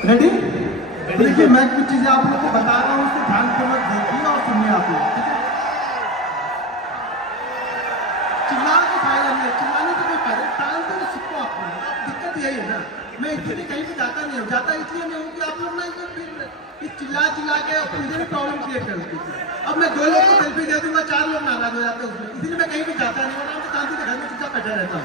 Ready? देखिए मैं कुछ चीजें आप लोगों को बता रहा हूँ, उसको ध्यानपूर्वक देखिए और सुनिए आप लोग, ठीक है? चिल्ला के फायदा नहीं है, चिल्लाने से कोई फायदा, टाइम तो सीखो आप लोग। अब दिक्कत यही है ना, मैं इसलिए कहीं भी जाता नहीं हूँ, जाता इसलिए नहीं हूँ कि आप लोग ना फिर चिल्ला के मुझे भी प्रॉब्लम क्रिएट कर देती है। अब मैं 2 लोग को सेल्फी दे दूंगा, 4 लोग नाराज हो जाते हैं उसमें, इसलिए मैं कहीं भी जाता नहीं हूँ, शांति से घर में चुपचाप बैठा रहता हूँ।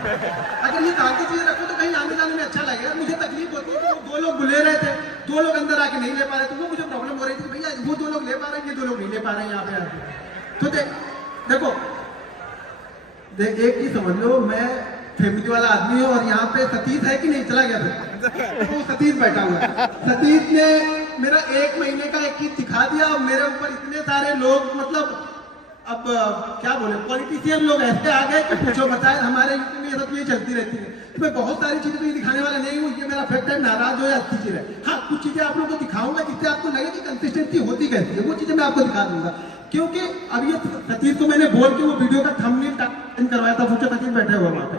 अगर ये शांति चीज रखो तो कहीं आने जाने में अच्छा लगेगा। मुझे तकलीफ होती है कि वो 2 लोग बुले रहे थे, 2 लोग अंदर आके नहीं ले पा रहे, तो वो मुझे प्रॉब्लम हो रही थी, भैया वो 2 लोग ले पा रहे हैं, ये 2 लोग नहीं ले पा रहे हैं यहाँ पे आके। तो देखो एक चीज समझ लो, मैं फैमिली वाला आदमी हूँ और यहाँ पे सतीश है कि नहीं, चला गया था तो सतीश बैठा हुआ है। सतीश ने मेरा 1 महीने का एक चीज दिखा दिया और मेरे ऊपर इतने सारे लोग, मतलब अब क्या बोले, पॉलिटिशियन लोग ऐसे आ गए कि पूछो बताए। हमारे यूपी में ये सब चीजें चलती रहती है, तो मैं बहुत सारी चीजें तो ये दिखाने वाला नहीं हूँ, ये मेरा फैक्ट है, नाराज हो या अच्छी चीज है। हाँ, कुछ चीजें आप लोगों को दिखाऊंगा जिससे आपको लगे कि कंसिस्टेंसी होती कैसी है, वो चीजें मैं आपको दिखा दूंगा। क्योंकि अब ये सतीश को मैंने बोल के वो वीडियो का थंबनेल करवाया था, सोचा सतीश बैठे हुए वहां पे,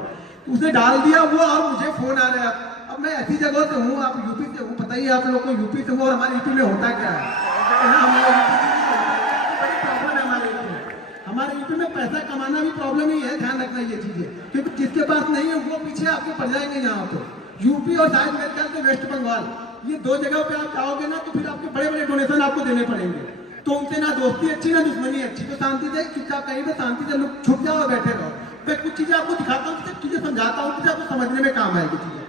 उसने डाल दिया वो, और मुझे फोन आ रहा है। अब मैं ऐसी जगह से हूँ, आप यूपी से हूँ, पता ही आप लोग को यूपी से हूँ, और हमारे यूपी में होता क्या है, हमारे यूपी में पैसा कमाना भी प्रॉब्लम ही है, ध्यान रखना ये चीजें, क्योंकि जिसके पास नहीं है वो पीछे आपको पड़ जाएंगे। यहाँ पे यूपी और शायद मेरे ख्याल से वेस्ट बंगाल, ये 2 जगह पे आप जाओगे ना, तो फिर आपके बड़े बड़े डोनेशन आपको देने पड़ेंगे। तो उनसे ना दोस्ती अच्छी ना दुश्मनी अच्छी, तो शांति से चुपचाप कहीं पे शांति से लोग छुप जाओ और बैठे रहो। मैं कुछ चीजें आपको दिखाता हूँ, कुछ चीजें समझाता हूँ, कुछ आपको समझने में काम आएगी चीजें,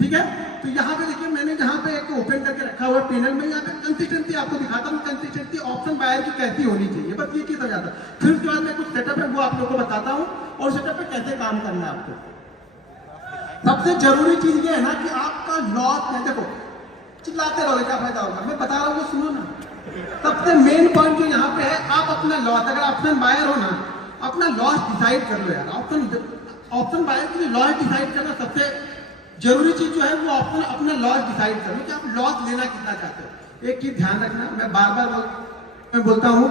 ठीक है? तो यहाँ पे देखिए, मैंने यहाँ पे एक ओपन करके रखा हुआ पैनल में, यहाँ पे कंसिस्टेंसी आपको दिखाता हूँ, कंसिस्टेंसी ऑप्शन बायर की कैसी होनी चाहिए, बस ये चीज समझाता हूँ। फिर उसके बाद मैं कुछ सेटअप है वो आप लोगों को बताता हूँ, और सेटअप पे कैसे काम करना है आपको। सबसे जरूरी चीज ये है ना कि आपका लॉस है, देखो चिल्लाते रहोगे क्या फायदा होगा, मैं बता रहा हूँ सुनो ना। सबसे मेन पॉइंट जो यहाँ पे है, आप अपना लॉस, अगर ऑप्शन बायर हो ना, अपना लॉस डिसाइड कर लो यार। ऑप्शन बायर की लॉस डिसाइड करना सबसे जरूरी चीज जो है वो अपना लॉस डिसाइड करो कि आप लॉस लेना कितना चाहते हो। एक चीज ध्यान रखना, मैं बार बार बोलता हूँ,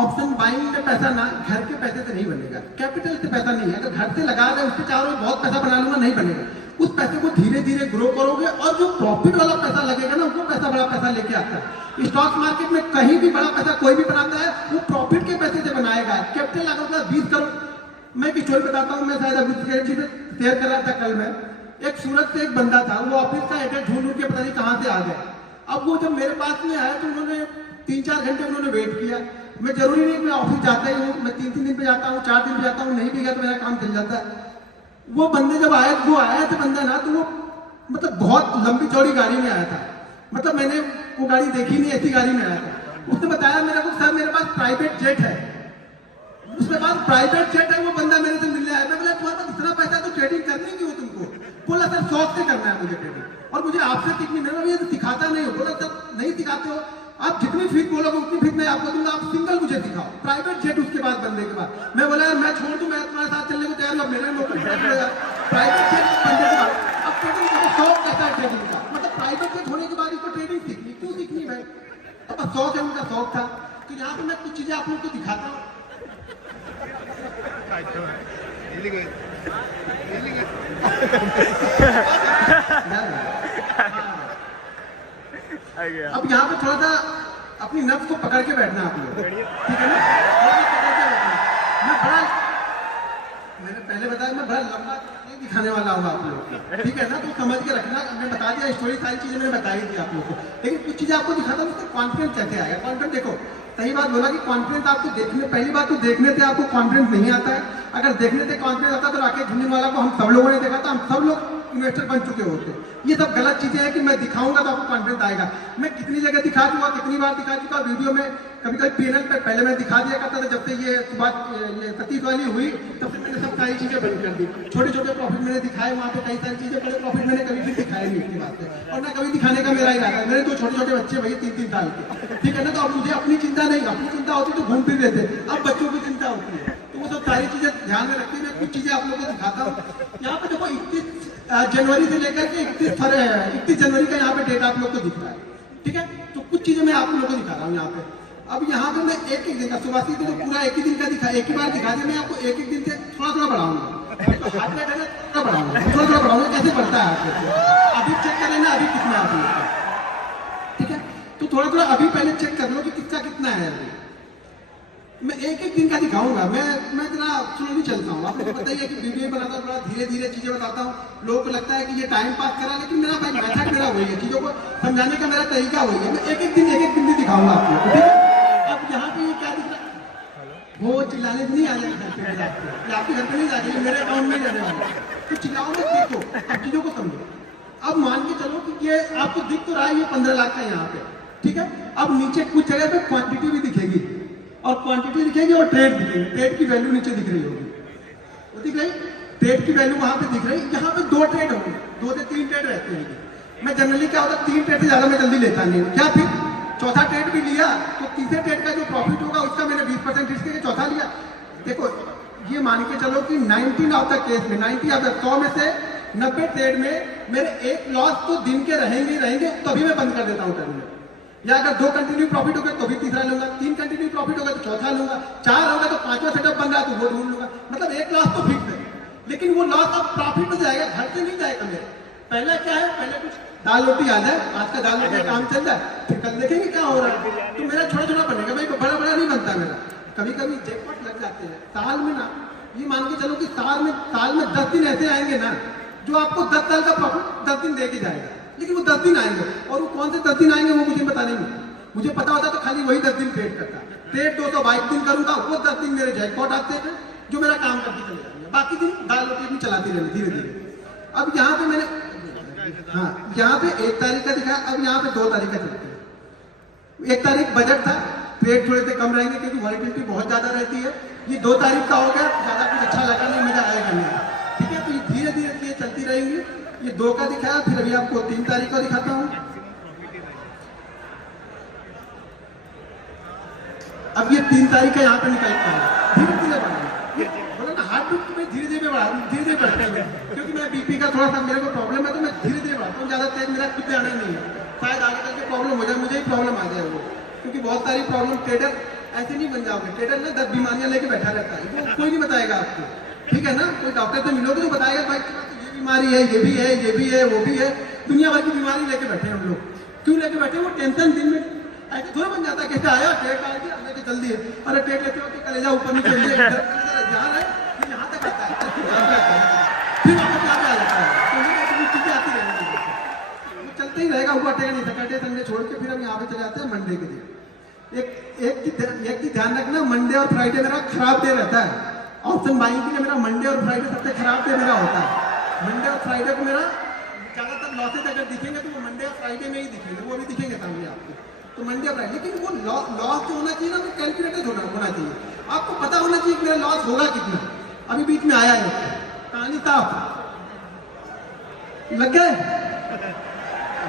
ऑप्शन बाइंग में पैसा ना घर के पैसे से नहीं बनेगा, कैपिटल से पैसा नहीं है। अगर घर से लगा रहे उससे चारों बहुत पैसा बना लूंगा, नहीं बनेगा। उस पैसे को धीरे धीरे ग्रो करोगे, और जो प्रॉफिट वाला पैसा लगेगा ना, वो पैसा बड़ा पैसा लेके आता है। स्टॉक मार्केट में कहीं भी बड़ा पैसा कोई भी बनाता है, वो प्रॉफिट के पैसे से बनाएगा। कैपिटल लगा 20 करोड़, मैं एक स्टोरी बताता हूँ, मैं शायद अभी शेयर कर रहा था कल में। एक सूरत से एक बंदा था, वो ऑफिस का एड्रेस ढूंढ के पता नहीं कहाँ से आ गया। अब वो जब मेरे पास में आया तो उन्होंने 3-4 घंटे उन्होंने वेट किया। मैं जरूरी नहीं मैं ऑफिस जाता ही हूँ, मैं 3-3 दिन पे जाता हूँ, 4 दिन पे जाता हूँ, नहीं भी गया तो मेरा काम चल जाता है। वो बंदे जब आया, वो आया था बंदा ना, तो वो मतलब बहुत लंबी चौड़ी गाड़ी में आया था, मतलब मैंने वो गाड़ी देखी नहीं, ऐसी गाड़ी में आया था। उसने बताया मेरे को, सर मेरे पास प्राइवेट जेट है, उसके पास प्राइवेट जेट है। वो बंदा मेरे से मिलने आया, मैं बोला तुम्हारे पास इतना पैसा तो ट्रेडिंग करनी क्यों तुमको? बोला सर शौक से करना है मुझे ट्रेडिंग, और मुझे आपसे सीखनी नहीं, ये तो सिखाता नहीं हो। बोला सर नहीं सिखाते हो, आप जितनी फीस बोलोगे उतनी फीस मैं आपको दूंगा, आप सिंगल मुझे सिखाओ प्राइवेट जेट। उसके बाद बंदे के बाद मैं बोला मैं छोड़ दूं, मैं तुम्हारे साथ चलने को तैयार हूँ, मेरे नौकरी प्राइवेट जेट बंदे के बाद। अब ट्रेडिंग का शौक कैसा है ट्रेडिंग का, मतलब प्राइवेट जेट होने के बाद इसको ट्रेडिंग सीखनी, क्यों सीखनी भाई? अब शौक है, उनका शौक था। तो यहाँ पे मैं कुछ चीजें आप लोग को दिखाता हूँ। अब यहाँ पे थोड़ा सा अपनी नफ्स को पकड़ के बैठना आप लोग, ठीक है ना? मैं बड़ा, मैंने पहले बताया मैं बड़ा लंबा नहीं दिखाने वाला हूँ आप लोग को, ठीक है ना? तो समझ के रखना, मैं बता दिया स्टोरी, सारी चीजें मैंने बताई थी आप लोग को, लेकिन कुछ चीजें आपको दिखाता हूँ उससे कॉन्फिडेंस कैसे आएगा। कॉन्फिडेंस देखो, सही बात बोला कि कॉन्फिडेंस आपको देखने, पहली बात तो देखने से आपको कॉन्फिडेंस नहीं आता है। अगर देखने से कॉन्फिडेंस आता तो राकेश झुंझुनवाला को हम सब लोगों ने देखा था, हम सब लोग इन्वेस्टर बन चुके होते। ये सब गलत चीजें हैं कि मैं दिखाऊंगा तो आपको कॉन्फिडेंस आएगा। मैं कितनी जगह दिखा चुका, कितनी बार दिखा चुका वीडियो में, कभी कभी पैनल पे पहले मैं दिखा दिया करता था, जब से ये बात ये सतीश वाली हुई तब से मैंने सब सारी चीजें बंद कर दी। छोटे छोटे प्रॉफिट मैंने दिखाए वहाँ पे, कई सारी चीजें, बड़े प्रॉफिट मैंने कभी भी दिखाए नहीं इसकी बात से, और ना कभी दिखाने का मेरा इरादा है। मेरे 2 छोटे छोटे बच्चे भैया 3-3 साल के, ठीक है ना? तो अब मुझे अपनी चिंता नहीं, अपनी चिंता होती तो घूम फिर लेते, अब बच्चों की चिंता होती है, तो वो सब सारी चीजें ध्यान में रखती है। मैं कुछ चीजें आप लोगों को दिखाता हूँ। यहाँ पे देखो 31 जनवरी से लेकर के 31 जनवरी का यहाँ पे डेट आप लोग को दिख रहा है, ठीक है? तो कुछ चीजें मैं आप लोगों को दिखा रहा हूँ यहाँ पे। अब यहाँ पे मैं एक दिन का, सुबह से तो पूरा एक ही दिन का दिखा, एक ही बार दिखा दिया। मैं आपको एक दिन से थोड़ा थोड़ा बढ़ाऊंगा, थोड़ा बढ़ाऊंगा, कैसे बढ़ता है आपको, अभी चेक करें ना अभी कितना है। थोड़ा थोड़ा अभी पहले चेक कर लो कि किसका कितना है अभी। मैं एक एक दिन का दिखाऊंगा, मैं जरा स्लोली चलता हूँ। आपको पता ही है कि वीडियो बनाता हूँ, थोड़ा धीरे धीरे चीजें बताता हूँ। लोगों को लगता है कि ये टाइम पास करा, लेकिन मेरा भाई मेथड मेरा वही है, चीजों को समझाने का मेरा तरीका वही है। मैं एक एक दिन दिखाऊंगा आपको, ठीक है। अब यहाँ पे ये क्या दिख रहा है, वो चिल्लाने नहीं आ जाएगा घर पे, आपके घर पे नहीं जाएगा, मेरे अकाउंट में जाने वाला। तो चिल्लाओ मत, देखो अब चीजों को समझो। अब मान के चलो कि ये आपको दिख तो रहा है, ये 15 लाख का यहाँ पे, ठीक है। अब नीचे कुछ जगह पे क्वांटिटी भी दिखेगी, और क्वांटिटी दिखेगी और ट्रेड दिखेगी। ट्रेड की वैल्यू नीचे दिख रही होगी, वो दिख रही, ट्रेड की वैल्यू वहां पे दिख रही। यहाँ पे 2 ट्रेड होंगे, 2 से 3 ट्रेड रहते हैं। मैं जनरली क्या होता है, 3 ट्रेड से ज्यादा मैं जल्दी लेता नहीं हूँ। क्या फिर चौथा ट्रेड भी लिया तो तीसरे ट्रेड का जो प्रॉफिट होगा उसका मैंने 20% रिस्क के चौथा लिया। देखो ये मान के चलो कि 19 ऑफ द केस में, 90 ऑफ द 100 में से 90 ट्रेड में मेरे एक लॉस तो दिन के रहेंगे, तभी मैं बंद कर देता हूँ ट्रेड में। या अगर 2 कंटिन्यू प्रॉफिट हो गए तो भी तीसरा लूंगा, 3 कंटिन्यू प्रॉफिट हो गए तो चौथा लूंगा, 4 होगा तो 5वां सेटअप बन रहा है तो वो ढूंढ लूंगा। मतलब एक लॉस तो फिक्स है, लेकिन वो लॉस अब प्रॉफिट में जाएगा, घर से नहीं जाएगा मेरे। पहला क्या है, पहले कुछ दाल रोटी आ जाए, आज का दाल रोटी काम चल जाए, फिर कल देखेंगे क्या हो रहा है। तो मेरा छोटा छोटा बनेगा भाई, बड़ा बड़ा नहीं बनता मेरा। कभी कभी जैकपॉट लग जाते हैं साल में ना, ये मान के चलो कि साल में 10 दिन ऐसे आएंगे ना जो आपको 10 साल का प्रॉफिट 10 दिन दे के जाएगा। लेकिन वो 10 दिन आएंगे, और वो कौन से 10 दिन आएंगे वो मुझे पता नहीं। मुझे पता होता तो खाली वही 10 दिन ट्रेड करता। ट्रेड 222 दिन करूंगा, वो 10 दिन मेरे जैकपॉट आते हैं जो मेरा काम करके चले जाएंगे। बाकी दिन दाल रोटी अपनी चलाती रहेंगे धीरे धीरे। अब यहाँ पे मैंने, हाँ यहाँ पे 1 तारीख का दिखा, अब यहाँ पे 2 तारीख का चलते हैं। 1 तारीख बजट था, ट्रेड थोड़े से कम रहेंगे क्योंकि वॉलिटिलिटी बहुत ज्यादा रहती है। ये 2 तारीख का हो गया, ज्यादा कुछ अच्छा लगा नहीं, मजा आएगा नहीं, ठीक है। तो ये धीरे धीरे चलती रहेंगी। ये 2 का दिखाया, फिर अभी आपको 3 तारीख का दिखाता हूँ। अब ये 3 तारीख का यहाँ पे निकलता है, धीरे धीरे बढ़ा, बोला ना हार्ट बीट में धीरे धीरे बढ़ा, धीरे धीरे बढ़ता है। क्योंकि मैं बीपी का थोड़ा सा मेरे को प्रॉब्लम है, तो मैं धीरे धीरे बढ़ाता हूँ, ज्यादा तेज मेरा खुद आना नहीं है। शायद आगे चल के प्रॉब्लम हो जाए, मुझे ही प्रॉब्लम आ जाए वो, क्योंकि बहुत सारी प्रॉब्लम। ट्रेडर ऐसे नहीं बन जाओगे, ट्रेडर ना 10 बीमारियां लेके बैठा रहता है, वो कोई नहीं बताएगा आपको, ठीक है ना। कोई डॉक्टर से मिलोगे तो बताएगा भाई ये बीमारी है, ये भी है, ये भी है, वो भी है। दुनिया भर की बीमारी लेके बैठे हम लोग, क्यों लेके बैठे? वो टेंशन दिन में ऐसे थोड़ा बन जाता है, कैसे आया ट्रेड डाल दिया लेके चल दिए। अरे ट्रेड लेते हो कि कलेजा ऊपर नीचे जहाँ है यहाँ तक आता है, फिर आपको क्या आ जाता है, चीजें आती रहेंगी, वो चलते ही रहेगा। हुआ टेगा नहीं, सैटरडे संडे छोड़ के फिर हम यहाँ पे चले जाते हैं मंडे के दिन। एक की ध्यान रखना, मंडे और फ्राइडे मेरा खराब डे रहता है। ऑप्शन बाइंग के लिए मेरा मंडे और फ्राइडे सबसे खराब डे मेरा होता है। मंडे और फ्राइडे को मेरा ज्यादातर लॉसेज अगर दिखेंगे तो वो मंडे और फ्राइडे में ही दिखेंगे, वो भी दिखेंगे सामने आपको। तो मंडे और फ्राइडे, लेकिन वो लॉस जो होना चाहिए ना, वो कैलकुलेटेड होना चाहिए। आपको पता होना चाहिए कि मेरा लॉस होगा कितना। अभी बीच में आया है कहानी साफ लग गए,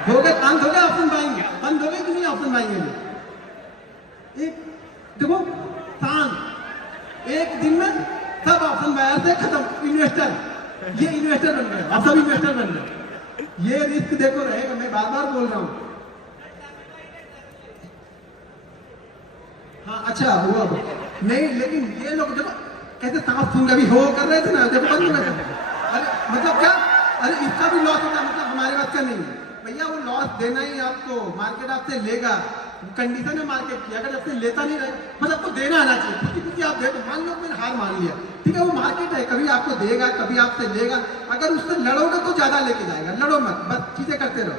हो गए अंत हो गया, ऑप्शन बाइंग बंद हो गई कि नहीं? ऑप्शन बाइंग एक देखो शान, एक दिन में सब ऑप्शन बायर से खत्म। इन्वेस्टर, ये इन्वेस्टर बन गए, अब सब इन्वेस्टर बन गए। ये रिस्क देखो रहेगा, मैं बार बार बोल रहा हूँ। हाँ अच्छा हुआ नहीं, लेकिन ये लोग देखो कैसे सांप सूंघ भी हो कर रहे थे ना, जब बंद होना चाहिए। अरे मतलब क्या, अरे इसका भी लॉस होता, मतलब हमारे बात का नहीं है भैया, वो लॉस देना ही आपको, मार्केट आपसे लेगा, कंडीशन है मार्केट की। अगर आपसे लेता नहीं रहे, मतलब आपको देना आना चाहिए। क्योंकि आप देखो, मान लो मैंने हार मान लिया, ठीक है, वो मार्केट है, कभी आपको देगा कभी आपसे लेगा। अगर उससे लड़ोगे तो ज्यादा लेके जाएगा, लड़ो मत, बस चीजें करते रहो।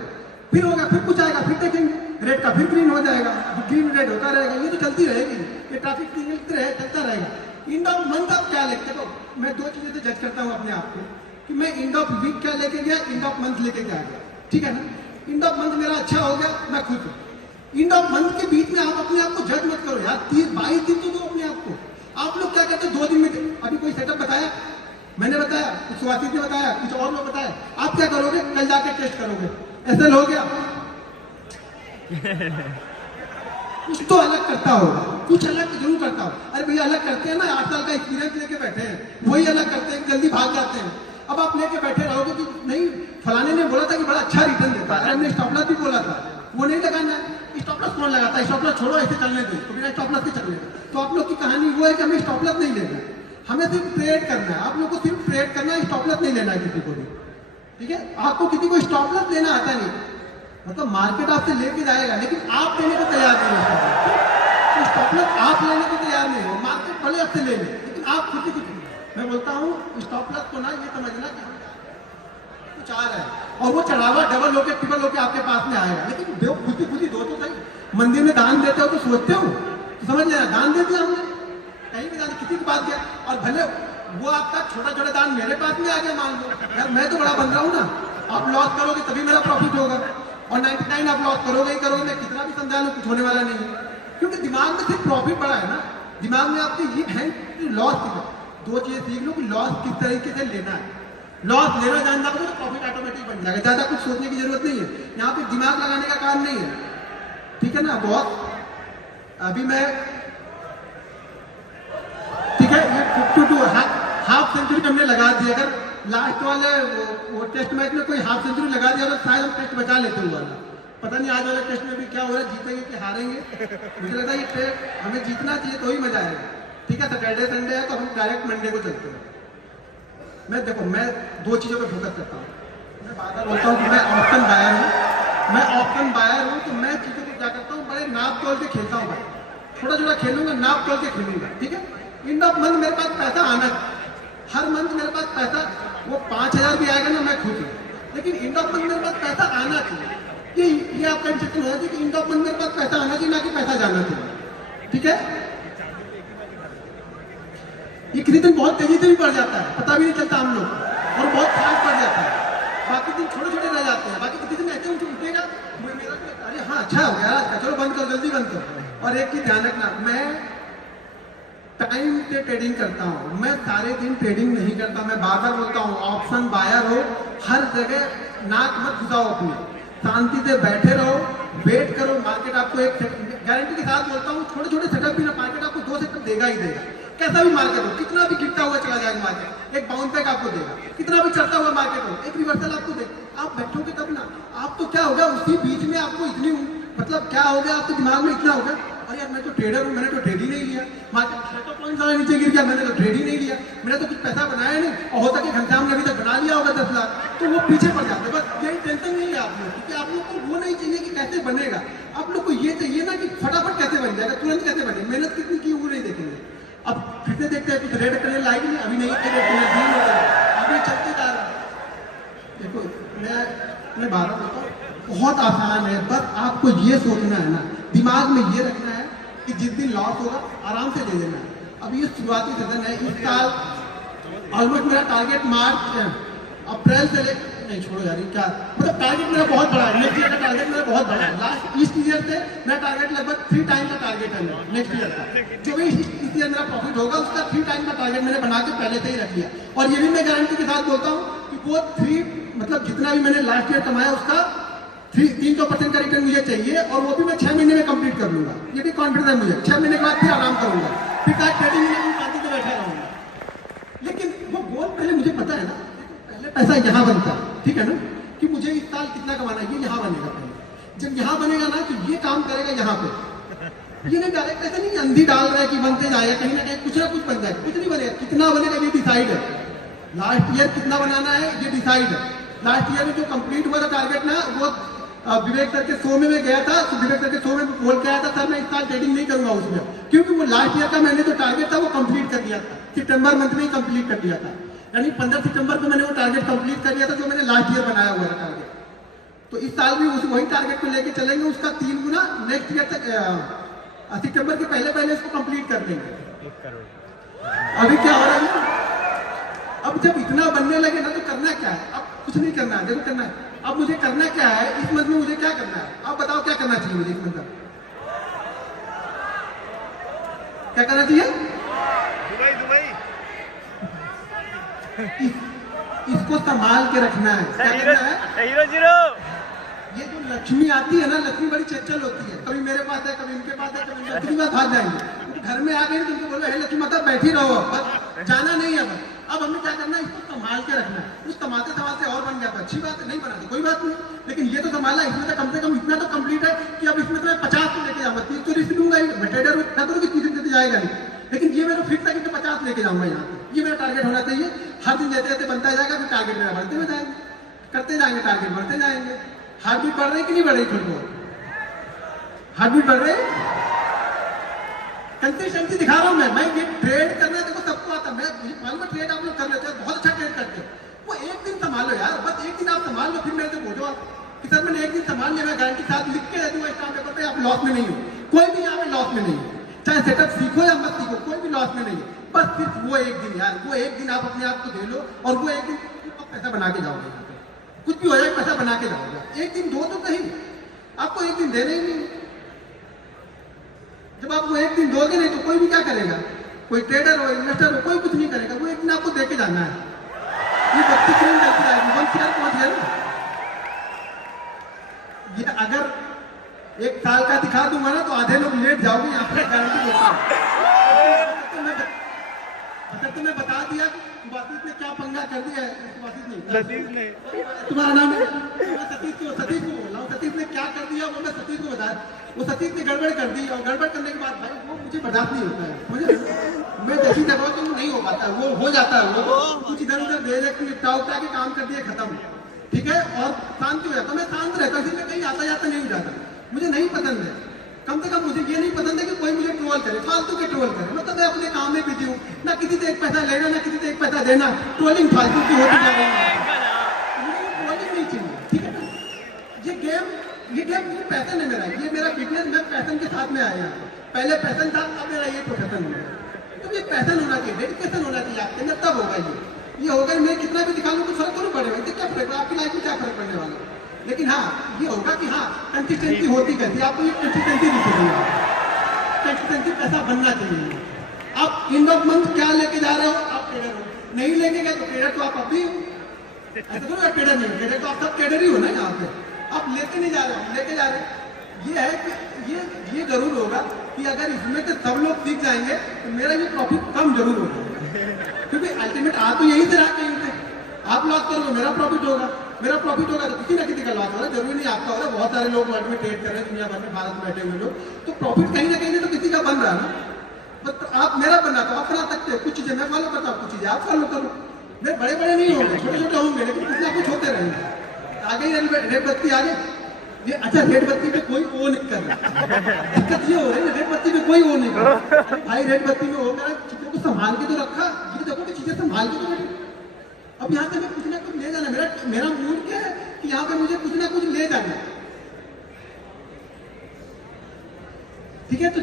फिर होगा, फिर कुछ आएगा, फिर देखेंगे रेट का, फिर ग्रीन हो जाएगा, ग्रीन रेड होता रहेगा। ये तो चलती रहेगी, ये ट्रैफिक सिग्नल चलता रहेगा। एंड ऑफ मंथ आप क्या लेके, तो मैं 2 चीजें से जज करता हूँ अपने आप को कि मैं एंड ऑफ वीक क्या लेके गया, एंड ऑफ मंथ लेके क्या गया, ठीक है ना। एंड ऑफ मंथ मेरा अच्छा हो गया, मैं खुश हूँ। एंड ऑफ मंथ के बीच में आप अपने आप को जज मत करो यार, 22 दिन तो दो अपने आप को। आप लोग क्या कहते हैं 2 दिन में, अभी कोई सेटअप बताया, मैंने बताया, कुछ स्वाति ने बताया, कुछ और लोग बताया, आप क्या करोगे? कल जाके टेस्ट करोगे, ऐसे हो गया। कुछ तो अलग करता होगा, कुछ अलग जरूर करता हो। अरे भैया अलग करते हैं ना, 8 साल का एक्सपीरियंस लेके बैठे हैं, वही अलग करते हैं, जल्दी भाग जाते हैं। अब आप लेके बैठे रहोगे कि नहीं फलाने ने बोला था कि बड़ा अच्छा रिटर्न देता है, हमने स्टॉप लॉस भी बोला था, वो नहीं लगाना है। स्टॉप लॉस कौन लगाता है? स्टॉप लॉस छोड़ो, ऐसे चलने दो, तो बिना स्टॉप लॉस के चलने दो। तो आप लोग की कहानी वो है कि हमें स्टॉप लॉस नहीं लेना है, हमें सिर्फ ट्रेड करना है। आप लोग को सिर्फ ट्रेड करना है, स्टॉप लॉस नहीं लेना है किसी को भी, ठीक है। आपको किसी को स्टॉप लॉस लेना आता नहीं, मतलब मार्केट आपसे लेके जाएगा लेकिन आप देने को तैयार नहीं हो। तो स्टॉप लॉस आप लेने को तैयार नहीं हो, मार्केट भले आपसे ले ले लेकिन आप खुद ही कुछ। मैं बोलता हूँ स्टॉप लॉस को ना ये समझना कि कुछ आ रहा है और वो चढ़ावा डबल होके ट्रिपल होके आपके पास में आएगा, लेकिन खुद ही दो तो सही। मंदिर में दान देते हो तो सोचते हो, तो समझ लेना दान दे दिया हमने, कहीं भी दान किसी की बात किया, और भले वो आपका छोटा छोटा दान मेरे पास में आ गया, मान लो यार मैं तो बड़ा बन रहा हूँ ना, आप लॉस करोगे तभी मेरा प्रॉफिट होगा, और 99 आप लॉस करोगे ही करोगे, मैं कितना भी समझा लूँ कुछ होने वाला नहीं है, क्योंकि दिमाग में सिर्फ प्रॉफिट बड़ा है ना, दिमाग में आपके ये है कि लॉस की दो चीजें सीख लो कि लॉस किस तरीके से लेना है। लॉस लेना जानना होगा तो प्रॉफिट ऑटोमेटिक बन जाएगा, ज्यादा कुछ सोचने की जरूरत नहीं है, यहाँ पे दिमाग लगाने का काम नहीं है, ठीक है ना बॉस। अभी मैं ठीक है ये 52 हाफ सेंचुरी हमने लगा दी, अगर लास्ट वाले वो टेस्ट मैच में कोई हाफ सेंचुरी लगा दिया तो शायद हम टेस्ट बचा लेते हुआ, पता नहीं आज वाले टेस्ट में भी क्या हो रहा है, जीतेंगे कि हारेंगे, मुझे लगता है ये टेस्ट हमें जीतना चाहिए तो ही मजा आएगा। ठीक है सैटरडे संडे है तो हम डायरेक्ट मंडे को चलते हैं। मैं देखो मैं दो चीज़ों पे फोकस करता हूँ, मैं बार बार बोलता हूँ कि मैं ऑप्शन बायर हूँ, तो मैं चीज़ों को क्या करता हूँ बड़े नाप तोल के खेलता हूँ भाई, छोटा छोटा खेलूंगा नाप तोल के खेलूंगा, ठीक है। एंड ऑफ मंथ मेरे पास पैसा आना, हर मंथ मेरे पास पैसा वो 5000 भी आएगा ना मैं खुद ही, लेकिन एंड ऑफ मंथ मेरे पास पैसा आना चाहिए, ये आपका इंस्ट्रक्शन होना चाहिए कि एंड ऑफ मंथ मेरे पास पैसा आना चाहिए, ना कि पैसा जाना चाहिए, ठीक है। ये किसी दिन बहुत तेजी से भी बढ़ जाता है, पता भी नहीं चलता हम लोग, और बहुत फास्ट बढ़ जाता है, बाकी दिन छोटे छोटे रह जाते हैं, बाकी किसी दिन ऐसे उठेगा मेरा अरे हाँ अच्छा हो गया आज का, चलो बंद करो जल्दी बंद करो। और एक चीज ध्यान रखना, मैं टाइम पे ट्रेडिंग करता हूँ, मैं सारे दिन ट्रेडिंग नहीं करता, मैं बार बार बोलता हूँ ऑप्शन बायर हो, हर जगह नाक मत घुसाओ अपनी, शांति से बैठे रहो, वेट करो, मार्केट आपको एक गारंटी के साथ बोलता हूँ छोटे छोटे सेटअप भी ना मार्केट आपको 2 सेटअप देगा ही देगा, कैसा भी मार्केट हो, कितना भी गिरता हुआ चला जाएगा मार्केट, एक बाउंस बैक आपको देगा, कितना भी चढ़ता हुआ मार्केट हो एक रिवर्सल आपको देगा, आप बैठोगे तब ना, आप तो क्या होगा उसी बीच में आपको इतनी मतलब क्या हो गया आपके दिमाग में इतना होगा, अरे यार मैं तो ट्रेडर हूँ, मैंने तो ट्रेड ही नहीं लिया, मार्केट 600 पॉइंट वाला नीचे गिर गया, मैंने तो ट्रेड ही नहीं लिया, मैंने तो कुछ पैसा बनाया नहीं, और होता कि घंटा हमने अभी तक बना लिया होगा 10 लाख, तो वो पीछे पड़ जाते, बस यही टेंशन नहीं है आप लोग, क्योंकि आप लोग को वो नहीं चाहिए कि कैसे बनेगा, आप लोग को ये चाहिए ना कि फटाफट कैसे बन जाएगा, तुरंत कैसे बने, मेहनत कितनी की वो नहीं देखेंगे। अब फिर से देखते हैं कुछ रेड करने लायक नहीं, अभी नहीं अभी चलते जा रहा है। देखो मैं बार बार बताऊँ बहुत आसान है, बस आपको ये सोचना है ना, दिमाग में ये रखना है कि जिस दिन लॉस होगा आराम से ले लेना है। अब ये शुरुआती सेशन है, इस साल ऑलमोस्ट मेरा टारगेट मार्च अप्रैल से ले नहीं छोड़ो यार क्या मतलब टारगेट मेरा बहुत बड़ा है, नेक्स्ट ईयर का टारगेट मेरा बहुत बड़ा है, लास्ट इस ईयर से मेरा टारगेट लगभग 3 टाइम का टारगेट है नेक्स्ट ईयर का, जो भी इस ईयर मेरा प्रॉफिट होगा उसका 3 टाइम का टारगेट मैंने बना के पहले से ही रख लिया, और ये भी मैं गारंटी के साथ बोलता हूँ कि वो 3 मतलब जितना भी मैंने लास्ट ईयर कमाया उसका 300% का रिटर्न मुझे चाहिए, और वो भी मैं 6 महीने में कंप्लीट कर लूंगा, ये भी कॉन्फिडेंस है मुझे, 6 महीने के बाद फिर आराम करूंगा, फिर आज ट्रेडिंग में शांति से बैठा रहूंगा, लेकिन वो गोल पहले मुझे पता है ना, पहले पैसा यहाँ बनता है, ठीक है ना, कि मुझे इस साल कितना कमाना है, ये यहाँ बनेगा पहले, जब यहाँ बनेगा ना तो ये काम करेगा यहाँ पे, ये नहीं डायरेक्ट ऐसा नहीं अंधी डाल रहा है कि बनते जाएगा, कहीं ना कुछ बन जाएगा, कुछ नहीं बनेगा, कितना बनेगा ये डिसाइड है, लास्ट ईयर कितना बनाना है ये डिसाइड है, लास्ट ईयर में जो कंप्लीट हुआ था टारगेट ना वो विवेक सर के शो में मैं गया था, तो विवेक सर के शो में बोल के आया था सर मैं इस साल ट्रेडिंग नहीं करूंगा उसमें, क्योंकि वो लास्ट ईयर का मैंने जो टारगेट था वो कंप्लीट कर दिया था, सितंबर मंथ में ही कंप्लीट कर दिया था, यानी 15 सितंबर को मैंने वो टारगेट कंप्लीट कर दिया था जो मैंने लास्ट ईयर बनाया हुआ था टारगेट। तो इस साल भी वही टारगेट को लेके चलेंगे, उसका 3 गुना नेक्स्ट ईयर तक सितंबर के पहले इसको कंप्लीट कर देंगे। अभी क्या हो रहा है, अब जब इतना बनने लगे ना तो करना क्या है, अब कुछ नहीं करना है, देखो करना है, अब मुझे करना क्या है इस मंथ में, मुझे क्या करना है, अब बताओ क्या करना चाहिए मुझे इस मंथ में, क्या करना चाहिए, दुबई इसको संभाल के रखना है, क्या करना है, ये जो लक्ष्मी आती है ना, लक्ष्मी बड़ी चंचल होती है, कभी मेरे पास है कभी इनके पास है कभी लक्ष्मी बात भाग जाएंगे, घर में आ गए तुमको बोलो हे लक्ष्मी माता बैठी रहो, बस जाना नहीं है, बस अब हमें क्या करना है इसको संभाल के रखना है, उस संभालते और बन गया था अच्छी बात है, नहीं बना कोई बात नहीं, लेकिन ये तो संभाला, इसमें तो कम से कम इतना तो कंप्लीट है कि अब इसमें तो मैं 50 को लेके जाऊंगा, 30 तो रिस्क लूंगा ही, ट्रेडर ना तो किसी दिन से जाएगा नहीं, लेकिन ये मेरा फिक्स है कि 50 लेके जाऊंगा यहाँ पे, ये मेरा टारगेट होना चाहिए, हर दिन जैसे जैसे बनता जाएगा फिर टारगेट मेरा बढ़ते हुए जाएंगे, करते जाएंगे टारगेट बढ़ते जाएंगे, हार्ट बीट बढ़ रही कि नहीं बढ़ रही? थोड़ी बहुत हार्ट बीट बढ़ रही। कंसिस्टेंसी दिखा रहा हूं मैं ये ट्रेड करना देखो सबको आता है। मैं मालूम है ट्रेड आप लोग कर लेते हो, बहुत अच्छा ट्रेड करते हो। वो एक दिन संभालो यार, बस एक दिन आप संभाल लो, फिर मेरे से पूछो आप कि सर मैंने एक दिन संभाल लिया, मैं गारंटी साथ लिख के दे दूंगा स्टाम्प पेपर पे, आप लॉस में नहीं हो। कोई भी यहाँ पे लॉस में नहीं है, चाहे सेटअप सीखो या मत सीखो, कोई भी लॉस में नहीं है। बस सिर्फ वो एक दिन यार, वो एक दिन आप अपने आप को दे लो और वो एक दिन पैसा बना के जाओगे। यहाँ पे कुछ भी हो जाए पैसा बना के जाओगे। एक दिन दो तो सही, आपको एक दिन देना ही नहीं। जब आप वो एक दिन दोगे नहीं तो कोई भी क्या करेगा? कोई ट्रेडर हो, इन्वेस्टर हो, कोई कुछ नहीं करेगा। वो एक दिन आपको देके जाना है। ये बत्ती क्रीम चलती आएगी, 1 शेयर पहुंच गया ना। ये अगर 1 साल का दिखा दूंगा ना तो आधे लोग लेट जाओगे यहाँ पे, गारंटी देता हूं। तो मैं बता दिया कि वासिफ ने क्या पंगा कर दिया है। वासिफ नहीं, तुम्हारा नाम है? सतीश को बोला, सतीश ने क्या कर दिया वो मैं सतीश को बताया। वो सतीश ने गड़बड़ कर दी और गड़बड़ करने के बाद भाई वो मुझे बर्दाश्त नहीं होता है। मुझे मैं जैसी जगह तो नहीं हो पाता, वो हो जाता है। वो कुछ इधर उधर दे दे निपटा उठा के काम कर दिया, खत्म, ठीक है। और शांति हो जाता, मैं शांत रहता हूँ, इसलिए कहीं आता जाता नहीं हो जाता। मुझे नहीं पसंद है, कम से कम मुझे ये नहीं पसंद है कि कोई मुझे ट्रोल करे, फालतू के ट्रोल करे। मतलब मैं अपने काम में बिजी हूँ, ना किसी से 1 पैसा लेना ना किसी से 1 पैसा देना। ट्रोलिंग फालतू की होती जा रही है, मुझे ट्रोलिंग नहीं चाहिए, ठीक है ना। ये गेम पैसन है मेरा, ये मेरा बिजनेस, मैं पैसन के साथ में आया। पहले पैसन था, अब मेरा ये प्रोफेशन हो गया। तो ये पैसन होना चाहिए, डेडिकेशन होना चाहिए आपके अंदर, तब होगा ये होगा। मैं कितना भी दिखा लूँ कुछ फर्क तो नहीं पड़ेगा, इससे क्या फर्क, आपकी लाइफ में क्या फर्क पड़ने वाला। लेकिन हाँ ये होगा कि हाँ कंसिस्टेंसी होती कैसी, आपको ये कंसिस्टेंसी नहीं चाहिए। कंसिस्टेंसी पैसा बनना चाहिए। आप एंड ऑफ मंथ क्या लेके जा रहे हो? आप ट्रेडर हो, नहीं लेके गए तो ट्रेडर तो आप अभी ऐसा तो ट्रेडर नहीं, ट्रेडर तो आप सब ट्रेडर ही हो ना। यहाँ पे आप लेके नहीं जा रहे हो, लेके जा रहे हैं। ये है कि ये जरूर होगा कि अगर इसमें से सब लोग सीख जाएंगे तो मेरा ये प्रॉफिट कम जरूर होगा, क्योंकि अल्टीमेट आ तो यही से रहा कहीं से। आप लॉस कर लो, मेरा प्रॉफिट होगा, मेरा प्रॉफिट होगा तो किसी ना किसी का लॉस होगा। जरूरी नहीं आपका होगा, बहुत सारे लोग वर्ल्ड में ट्रेड कर रहे हैं, दुनिया भर में, भारत में बैठे हुए लोग, तो प्रॉफिट कहीं ना कहीं तो किसी का बन रहा है ना। बट आप मेरा बनना तो आप बना सकते हो, कुछ चीजें मैं फॉलो करता हूँ, कुछ चीजें आप फॉलो करो। मैं बड़े बड़े नहीं होंगे, छोटे छोटे होंगे, लेकिन कुछ ना कुछ होते रहेंगे। आगे रेड बत्ती आ गई, ये अच्छा रेड बत्ती पे कोई वो नहीं कर रहा। दिक्कत ये हो रही है, रेड बत्ती पे कोई वो नहीं कर रहा। भाई रेड बत्ती में हो गया, चीजों को संभाल के तो रखा, ये देखो कि चीजें संभाल के तो रखी। अब यहाँ से मैं कुछ ना कुछ ले जाना, मेरा मूड क्या है कि यहाँ पे मुझे कुछ ना कुछ ले जाना, ठीक है। तो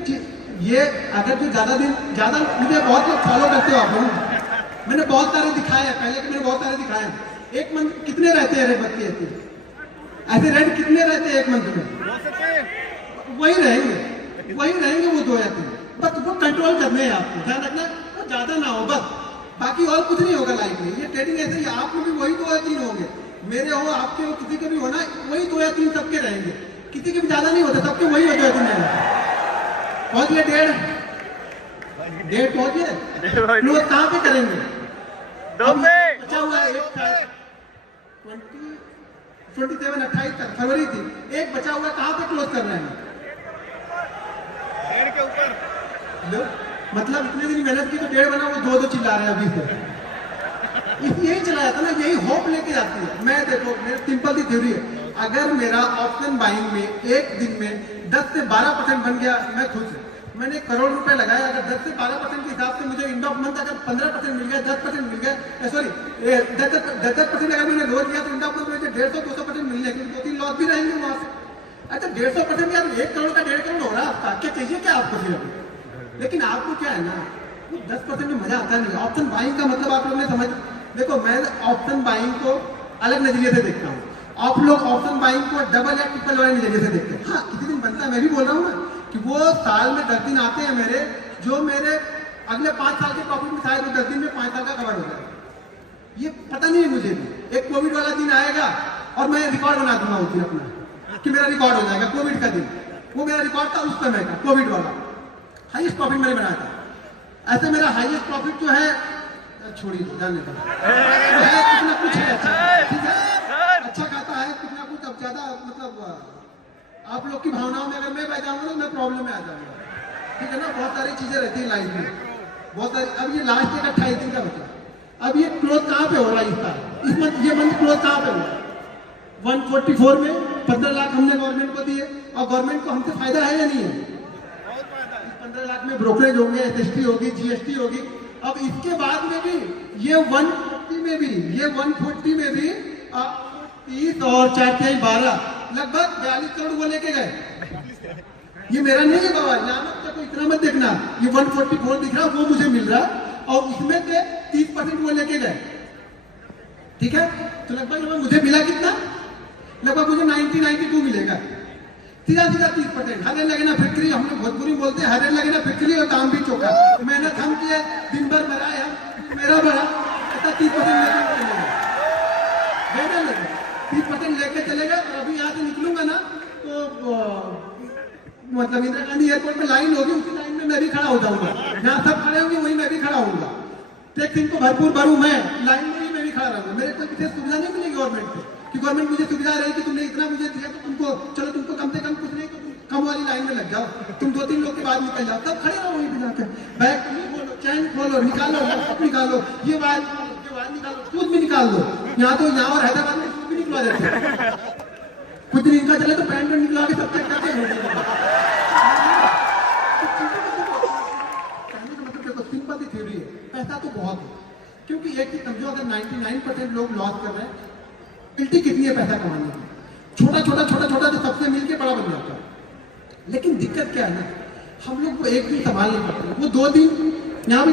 ये अगर जो ज्यादा मुझे बहुत लोग फॉलो करते हो आप लोग, मैंने बहुत सारे दिखाए हैं पहले के, मैंने बहुत सारे दिखाए हैं। एक मंथ कितने रहते हैं रेड बत्ती ऐसे रेड कितने रहते हैं एक मंथ में? वही रहेंगे वो 2 या 3, बस वो कंट्रोल करने हैं आपको, ध्यान रखना वो ज्यादा ना हो बस, बाकी और कुछ नहीं होगा लाइफ में। ये ट्रेडिंग ऐसे ही, आप में भी वही 2 या 3 होंगे, मेरे हो, आपके हो, किसी के भी होना, वही 2 या 3 सबके रहेंगे, किसी के भी ज्यादा नहीं होता, सबके वही होते हैं। पहुंच गए 1.5 पहुंच गए, लोग कहाँ पे करेंगे? बचा हुआ है 27-28 फरवरी थी, एक बचा हुआ, कहाँ पे क्लोज कर रहे हैं? 1.5 के ऊपर। मतलब इतने दिन मेहनत की तो 1.5 बना, वो 2 चिल्ला रहे हैं अभी से। यही चलाया था ना, यही होप लेके जाती है। मैं देखो, मेरी सिंपल सी थ्योरी है, अगर मेरा ऑप्शन बाइंग में एक दिन में 10 से 12% बन गया, मैं खुश हूँ। मैंने 1 करोड़ रुपए लगाया, अगर 10 से 12% के हिसाब से मुझे एंड ऑफ मंथ अगर 15% मिल गया, 10% मिल गया, सॉरी 10% अगर मैंने रोज किया तो एंड ऑफ मंथ मुझे 150-200% मिल जाएगी, 2-3 लॉस भी रहेंगे वहां से। अच्छा 150% यार 1 करोड़ का 1.5 करोड़ हो रहा है आपका, क्या चाहिए क्या आपको फिर? लेकिन आपको क्या है ना, 10% में मजा आता नहीं। ऑप्शन बाइंग का मतलब आप लोग ने समझ, देखो मैं ऑप्शन बाइंग को अलग नजरिए से देखता हूँ, आप लोग ऑप्शन बाइंग को डबल या ट्रिपल वाले नजरिए से देखते हैं। हाँ किसी दिन बनता है, मैं भी बोल रहा हूँ ना कि वो साल में 10 दिन आते हैं मेरे, जो मेरे अगले 5 साल के प्रॉफिट में शायद 10 दिन में 5 साल का कवर हो जाए। ये पता नहीं है मुझे भी, एक कोविड वाला दिन आएगा और मैं रिकॉर्ड बना दूंगा उस दिन अपना, कि मेरा रिकॉर्ड हो जाएगा कोविड का दिन। वो मेरा रिकॉर्ड था उस समय का, कोविड वाला हाईएस्ट प्रॉफिट मैंने बनाया था। ऐसे मेरा हाईएस्ट प्रॉफिट जो है, छोड़िए जाने दो, कुछ ना कुछ है, ठीक है, अच्छा खाता है कुछ ना कुछ। अब ज्यादा मतलब आप लोग की भावनाओं में अगर मैं बह जाऊंगा तो मैं प्रॉब्लम में आ जाऊंगा, ठीक है ना। बहुत सारी चीजें रहती है लाइफ में, बहुत सारी। अब ये लास्ट एक 28 दिन का बचा, अब ये क्लोज कहाँ पे हो रहा है इस साल, इस मंथ, ये मंथ क्लोज कहाँ पे हो रहा है? 144 में 15 लाख हमने गवर्नमेंट को दिए और गवर्नमेंट को हमसे फायदा है या नहीं है? बहुत फायदा है। 15 लाख में ब्रोकरेज होंगे, एसएसटी होगी, जीएसटी होगी। अब इसके बाद में भी ये 140 में भी 30 और 4 12 लगभग 42 करोड़ वो लेके गए। ये मेरा नहीं है बाबा, यहाँ मत देखो, इतना मत देखना, ये 144 दिख रहा वो मुझे मिल रहा और इसमें से 30% वो लेके गए। ठीक है, तो लगभग मुझे मिला कितना? लगभग मुझे 92 मिलेगा। सीधा 30%। हरे लगे ना फैक्ट्री, हम लोग भोजपुरी बोलते हैं, हरे लगे ना फैक्ट्री और काम भी चौका। मेहनत हम किए, दिन भर मराए हम, मेरा बड़ा ऐसा 30% लेके चलेगा, 30% लेके चलेगा। और अभी यहाँ से निकलूंगा ना तो मतलब इंदिरा गांधी एयरपोर्ट में लाइन होगी, उसी लाइन में मैं भी खड़ा हो जाऊंगा। जहाँ सब खड़े होंगे वहीं मैं भी खड़ा होऊंगा। टैक्स इनको भरपूर भरूं, मैं लाइन में ही मैं भी खड़ा रहूंगा। मेरे कोई विशेष सुविधा नहीं मिलेगी गवर्नमेंट से कि गवर्नमेंट मुझे सुविधा रही कि तुमने इतना मुझे दिया तो तुमको चलो तुमको कम से कम कुछ नहीं तो कम वाली लाइन में लग जाओ, तुम 2-3 लोग के बाद निकल जाओ, तब खड़े रहो वहीं पे जाकर। बैग खोलो, चैन खोलो, निकालो, सब निकालो, ये वायर निकालो, सूद भी निकाल दो। यहाँ तो यहाँ और हैदराबाद में सूद भी निकलवा देते, कुछ दिन इनका चले तो पैंट में निकला के सब चेक करके सिंपल सी थ्योरी है। पैसा तो बहुत है, क्योंकि एक चीज समझो, अगर 99% लोग लॉस कर रहे हैं, गिल्टी कितनी है पैसा कमाने की? छोटा जो सबसे मिलके बड़ा बन जाता है। लेकिन दिक्कत क्या है ना, हम लोग को एक दिन संभाल नहीं पाते, वो 2 दिन। यहाँ भी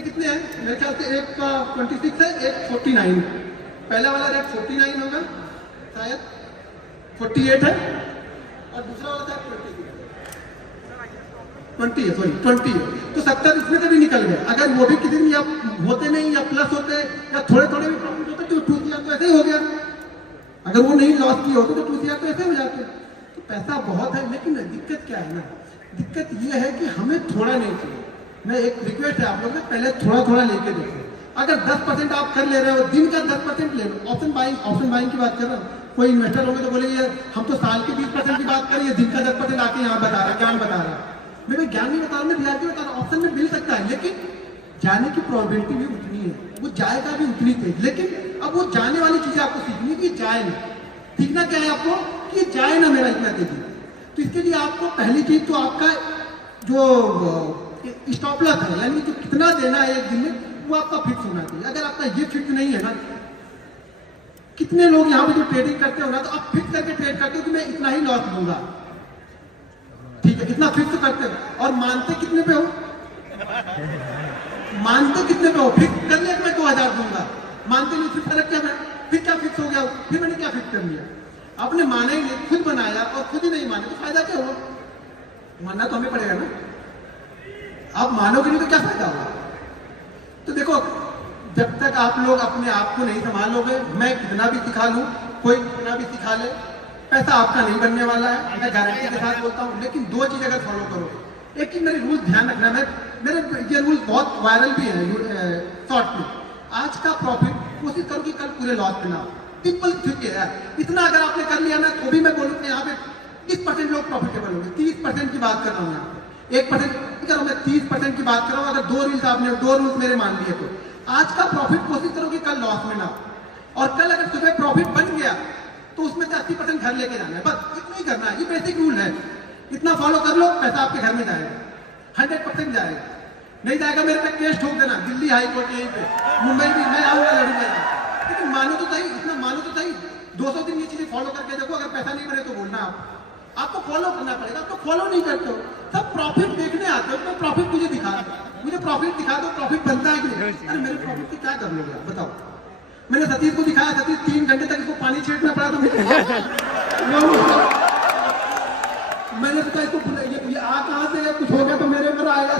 कितने हैं मेरे ख्याल से, एक का 26 है, एक 49। पहला वाला रेट 49 होगा शायद, 48 है, और दूसरा वाला था 20 है, सॉरी 20 है। तो 70 इसमें से भी निकल गए। अगर वो भी किसी दिन या होते नहीं या प्लस होते या थोड़े भी प्रॉफिट होते तो 2 CR तो ऐसे ही हो गया। अगर वो नहीं लॉस किए होते तो 2 CR तो ऐसे हो जाते। तो पैसा बहुत है, लेकिन दिक्कत क्या है ना, दिक्कत ये है कि हमें थोड़ा नहीं चाहिए। मैं एक रिक्वेस्ट है आप लोग, पहले थोड़ा लेके देखो। अगर 10% आप कर ले रहे हो, दिन का 10% ले लो। ऑप्शन बाइंग की बात कर रहा हूँ। कोई इन्वेस्टर होंगे तो बोलेंगे हम तो साल के 20% की बात करिए, दिन का 10% आके यहाँ बता रहा, ज्ञान बता रहा। मैं ज्ञान नहीं बता रहा, मैं रियलिटी बता रहा हूँ। ऑप्शन में मिल सकता है, लेकिन जाने की प्रोबेबिलिटी भी उतनी है, वो जाएगा भी उतनी तेज। लेकिन अब वो जाने वाली चीजें आपको सीखनी है कि जाए ना। सीखना क्या है आपको कि जाए ना मेरा इतना तेजी। तो इसके लिए आपको पहली चीज तो आपका जो स्टॉप लॉस है, यानी जो कितना देना है एक दिन में, वो आपका फिक्स होना चाहिए। अगर आपका ये फिक्स नहीं है ना, कितने लोग यहाँ पे जो ट्रेडिंग करते हो ना, तो आप फिक्स करके ट्रेड करते हो कि मैं इतना ही लॉस लूंगा, ठीक है, इतना फिक्स करते हो। और मानते कितने पे हो? मानते कितने पे हो? फिक्स कर लिया मैं 2000 दूंगा, मानते नहीं, फिर फर्क क्या है? फिर क्या फिक्स हो गया? फिर मैंने क्या फिक्स कर लिया? आपने माना ही नहीं, खुद बनाया और खुद ही नहीं माने, तो फायदा क्या हुआ? मानना तो हमें पड़ेगा ना। आप मानोगे नहीं तो क्या फायदा होगा? तो देखो, जब तक आप लोग अपने आप को नहीं संभालोगे, मैं कितना भी सिखा लूं, कोई कितना भी सिखा ले, पैसा आपका नहीं बनने वाला है, मैं गारंटी के साथ बोलता हूं। लेकिन 2 चीज अगर फॉलो करोगे, एक चीज मेरे रूल्स ध्यान रखना, मेरे ये रूल्स बहुत वायरल भी है शॉर्ट में। आज का प्रॉफिट कोशिश करो कि कल पूरे लॉस में ना हो। सिंपल ठीक है, इतना अगर आपने कर लिया ना, तो भी मैं बोलूँ यहाँ पे 30% लोग प्रॉफिटेबल होंगे। 30% की बात कर रहा हूँ यहाँ पे, 1% करो, मैं 30% की बात कर रहा हूँ। अगर 2 रील्स आपने 2 रूल्स मेरे मान लिए, तो आज का प्रॉफिट कोशिश करो कि कल लॉस में ना हो। और कल अगर सुबह प्रॉफिट बन गया तो उसमें से 80% घर लेके जाना है, बस इतना ही करना है। ये बेसिक रूल है, इतना फॉलो कर लो, पैसा आपके घर में जाएगा, 100% जाएगा। नहीं जाएगा मेरे पे केस ठोक देना, दिल्ली हाई कोर्ट यहीं पे, मुंबई भी मैं आऊंगा, लड़ूंगा। लेकिन मानो तो सही, इतना मानो तो सही, 200 दिन ये चीजें फॉलो करके देखो। अगर पैसा नहीं बने तो बोलना, आपको फॉलो करना पड़ेगा। आप तो फॉलो नहीं करते हो, सब प्रॉफिट देखने आते हो, तो प्रॉफिट मुझे दिखा दो, मुझे प्रॉफिट दिखा दो, प्रॉफिट बनता है कि नहीं? अरे मेरे प्रॉफिट से क्या कर लोगे आप बताओ? मैंने सतीश को दिखाया, सतीश 3 घंटे तक इसको पानी छींटना पड़ा, तो मैंने सोचा इसको ये आ कहाँ से, कुछ हो गया तो मेरे ऊपर आएगा।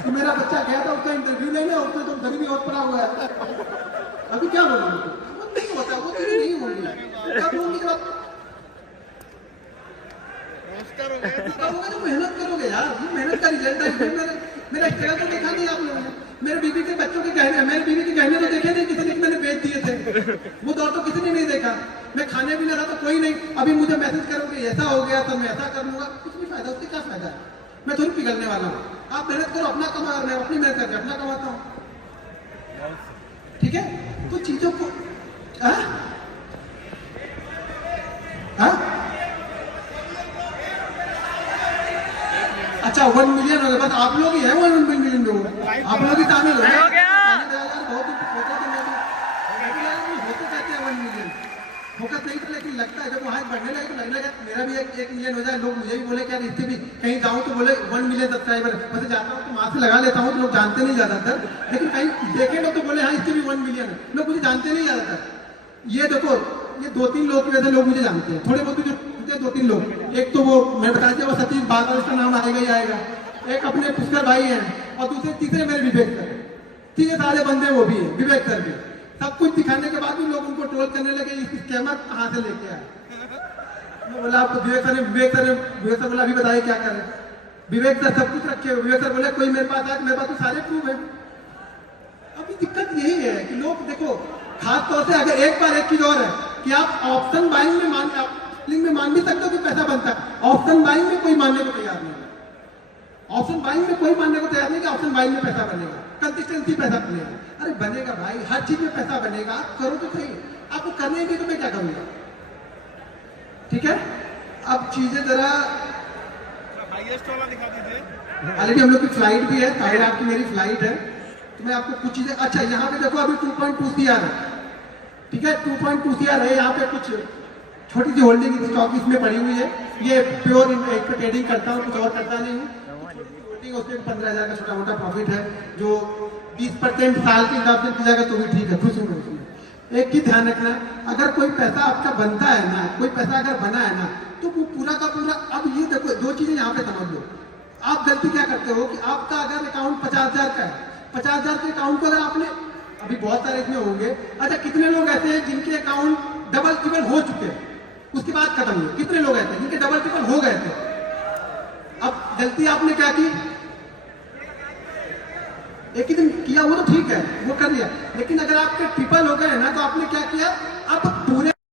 तो मेरा बच्चा गया था, उसका इंटरव्यू लेंगे, उसमें तो गरीबी और पड़ा हुआ है। अभी क्या बोलूँ? वो नहीं होता, वो चीजें नहीं होंगी। कब होंगी? जब करोगे तो मेहनत करोगे यार, ये मेहनत का रिजल्ट है। मेरा स्ट्रगल तो देखा नहीं आप लोगों ने। मेरे बीवी के बच्चों के गहने, मेरे बीवी के गहने तो देखे नहीं, किसी ने मैंने बेच दिए थे, वो दौर तो किसी ने नहीं देखा। मैं खाने भी ना रहा तो कोई नहीं, अभी मुझे मैसेज करोगे ऐसा हो गया तो मैं ऐसा कर लूंगा, कुछ नहीं फायदा, उससे क्या फायदा है? मैं थोड़ी पिघलने वाला हूँ। आप मेहनत करो, अपना कमा, मैं अपनी मेहनत करके अपना कमाता हूँ, ठीक है? तो चीजों को हाँ? अच्छा 1 मिलियन हो गए, बस आप लोग ही हैं 1 मिलियन लोग, आप लोग ही शामिल हो गए। हो गया। बहुत होते कहते हैं 1 मिलियन, फोकस नहीं था, लेकिन लगता है जब वहाँ बढ़ने लगे तो लगने लगा मेरा भी 1 मिलियन हो जाए, लोग मुझे भी बोले क्या इससे भी कहीं जाऊँ तो बोले 1 मिलियन सब्सक्राइबर, वैसे जाता हूँ तो वहाँ से लगा लेता हूँ तो लोग जानते नहीं ज़्यादातर, लेकिन कहीं देखे लोग तो बोले हाँ इससे भी 1 मिलियन है, लोग मुझे जानते नहीं ज़्यादातर। ये देखो ये 2-3 लोग की वजह से लोग मुझे जानते हैं, थोड़े बहुत जो 2-3 लोग, एक तो वो मैं बता दिया वो सतीश बादल, उसका नाम आएगा ही आएगा, एक अपने पुष्कर भाई हैं, और दूसरे तीसरे मेरे विवेक सर, 3 सारे बंदे वो भी है, विवेक सर भी। सब कुछ दिखाने के बाद भी लोग उनको ट्रोल करने लगे, इस स्कैमर कहाँ से लेके आए। मैं बोला आपको विवेक सर बोला अभी बताइए क्या करें। विवेक सर सब कुछ रखे हुए, विवेक सर बोले कोई मेरे पास आए, मेरे पास तो सारे प्रूफ है। अभी दिक्कत यही है कि लोग देखो, खास तौर से अगर एक बार एक चीज और है कि आप ऑप्शन बाइंग में मान भी सकते हो कि पैसा बनता है, ऑप्शन बाइंग में कोई मानने को तैयार नहीं है। ऑप्शन बाइंग में कोई मानने को तैयार नहीं कि ऑप्शन बाइंग में पैसा बनेगा, कंसिस्टेंसी पैसा बनेगा। अरे बनेगा भाई, हर चीज में पैसा बनेगा, आप करो तो सही, आपको करने की तो मैं क्या करूंगा। ठीक है, अब चीजें जरा हाईएस्ट वाला दिखा दीजिए। ऑलरेडी हम लोग की फ्लाइट भी है, ताहिर आपकी मेरी फ्लाइट है, तो मैं आपको कुछ चीजें, अच्छा यहाँ पे देखो अभी 2.2 CR है, ठीक है 2.2 CR है, यहाँ पे कुछ छोटी सी होल्डिंग स्टॉक इसमें पड़ी हुई है, ये प्योर ट्रेडिंग करता हूँ, कुछ और करता नहीं हूँ। होल्डिंग उसमें 15,000 का छोटा मोटा प्रॉफिट है, जो 20% साल के हिसाब से की जाएगा तो भी ठीक है, खुश हूँ उसमें। एक ही ध्यान रखना, अगर कोई पैसा आपका बनता है ना, कोई पैसा अगर बना है ना, तो वो पूरा का पूरा, अब ये देखो 2 चीजें यहाँ पे समझ लो। आप गलती क्या करते हो कि आपका अगर अकाउंट 50,000 का है, 50,000 के अकाउंट को अगर आपने, अभी बहुत सारे इसमें होंगे, अच्छा कितने लोग ऐसे हैं जिनके अकाउंट डबल ट्रिपल हो चुके हैं, उसके बाद खत्म हुए, कितने लोग ऐसे हैं जिनके डबल ट्रिपल हो गए थे। अब गलती आपने क्या की, एक ही दिन किया वो तो ठीक है, वो कर लिया, लेकिन अगर आपके ट्रिपल हो गए ना तो आपने क्या किया, अब पूरे